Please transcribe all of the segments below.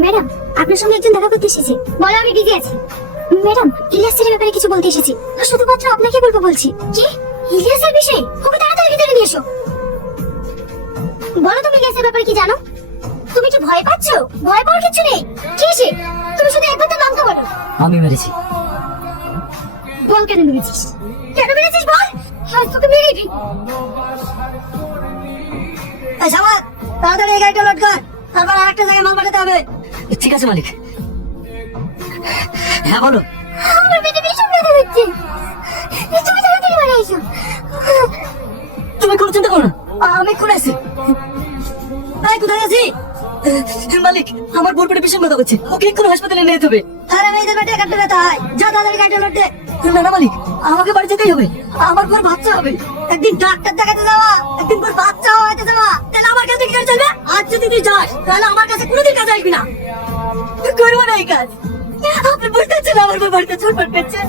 Madam, আপনার সঙ্গে একজন দেখা করতে এসেছে। বলো, আমি বিজি আছি। ম্যাডাম, ইলিয়াসের ব্যাপারে কিছু বলতে এসেছি। শুধুমাত্র আপনাকে বলবো বলছি। কি? ইলিয়াসের বিষয়ে? ওকে তাড়াতাড়ি ভিতরে নিয়ে এসো। বলো, তুমি ইলিয়াসের ব্যাপারে কি জানো? তুমি কি ভয় পাচ্ছো? ভয় পাওয়ার কিছু নেই। কি সে? তুমি শুধু একবার তো নামটা বলো। আমি মেরেছি। বল, কেন মেরেছিস? কেন মেরেছিস বল। আজ তোকে মেরে দিই। শামাত, তাড়াতাড়ি এই গাড়িটা লোড কর, তারপর আরেকটা জায়গায় মাল পাঠাতে হবে। ঠিক আছে মালিক। হ্যাঁ বলো। আমার পেটে ভীষণ ব্যথা হচ্ছে। তুমি তাড়াতাড়ি বাড়ি এসো। তুমি কোনো চিন্তা করো না, আমি কোন আছি? তাই কোথায় আছি? মালিক আমার বোর পেটে ভীষণ ব্যথা করছে, ওকে এক্ষুনি হাসপাতালে নিয়ে যেতে হবে। আরে মেয়েদের পেটে কাটতে ব্যথা হয়, যা তাড়াতাড়ি গাড়িটা লোড দে। না না মালিক, আমাকে বাড়ি যেতেই হবে, আমার পর বাচ্চা হবে। একদিন ডাক্তার দেখাতে যাওয়া, একদিন পর বাচ্চা হতে যাওয়া, তাহলে আমার কাছে কি করে চলবে? আজ যদি তুই যাস তাহলে আমার কাছে কোনোদিন কাজ আসবি না। করবো না এই কাজ। আপনি বুঝতে পারছেন আমার বউ বাড়িতে ছটফট করছে।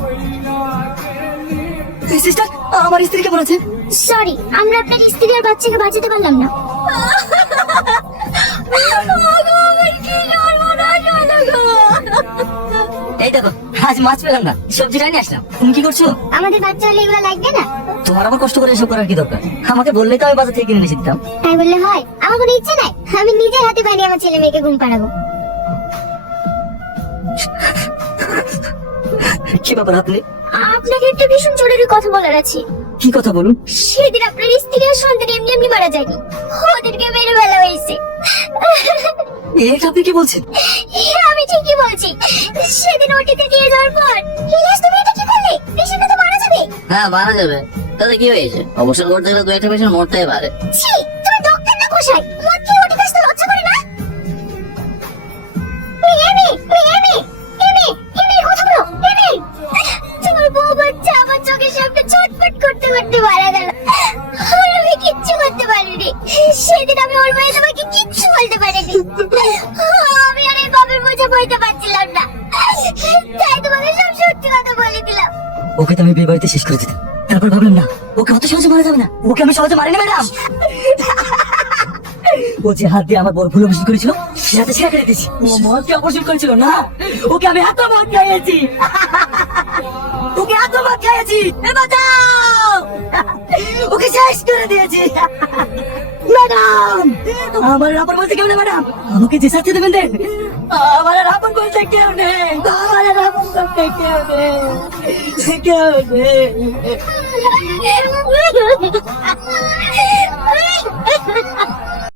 সিস্টার, আমার স্ত্রী কেমন আছে? সরি, আমরা আপনার স্ত্রী আর বাচ্চাকে বাঁচাতে পারলাম না। এই দেখো, আজ মাছ পেলাম না, সবজিটা নিয়ে আসলাম। তুমি কি করছো? আমাদের বাচ্চা হলে এগুলো লাগবে না। তোমার আবার কষ্ট করে এসব করার কি দরকার? আমাকে বললেই তো আমি বাজার থেকে কিনে এনে দিতাম। তাই বললে হয়? আমার কোনো ইচ্ছে নাই। আমি নিজের হাতে বানিয়ে আমার ছেলে মেয়েকে ঘুম পাড়াবো। কি ব্যাপার আপনি? আপনাকে একটা ভীষণ জরুরি কথা বলার আছে। কি কথা বলুন? সেদিন আপনার স্ত্রী আর সন্তান এমনি এমনি মারা যায়নি, ওদেরকে মেরে ফেলা হয়েছে। এটা আপনি কি বলছেন? আমি ঠিকই বলছি। সেদিন ওটিতে নিয়ে যাওয়ার পর ইলিয়াস, তুমি এটা কি করলে? পেশেন্টটা তো মারা যাবে। হ্যাঁ মারা যাবে, তাতে কি হয়েছে? অবসর করতে গেলে দু একটা পেশেন্ট মরতেই পারে। ছি, তুমি ডক্টর না কষাই, মদ খেয়ে ওটি কাজটা লজ্জা করে না? কথা বলো, তোমার বউ বাচ্চা আমার চোখের সামনে ছটফট করতে করতে মারা গেল, আর আমি কিচ্ছু করতে পারিনি। সেদিন আমি ওর মায়ের তোমাকে কিচ্ছু বলতে পারিনি। আমি আর এই বাবার বোঝা বইতে পারছিলাম না, তাই তোমাকে সব সত্যি কথা বলে দিলাম। ওকে তো আমি বিয়ে বাড়িতে শেষ করে দিতাম, তারপর ভাবলাম না, ওকে অত সহজে মারা যাবে না। ওকে আমি সহজে মারিনি ম্যাডাম। ও যে হাত দিয়ে আমার বড় ভুল অবশ্যই করেছিল, সেটাতে ছেড়ে ফেলে দিয়েছি। ও মদকে অপসর করেছিল না, ওকে আমি এত মদ খাইয়েছি, ওকে এত মদ খাইয়েছি, এ বাঁচাও! ওকে শেষ করে দিয়েছি। ম্যাডাম, আমার আপন বলতে কেউ নেই ম্যাডাম, আমাকে যে শাস্তি দেবেন দেন। আমার আর আপন বলতে কেউ নেই, আমার আর আপন বলতে কেউ নেই, কেউ নেই।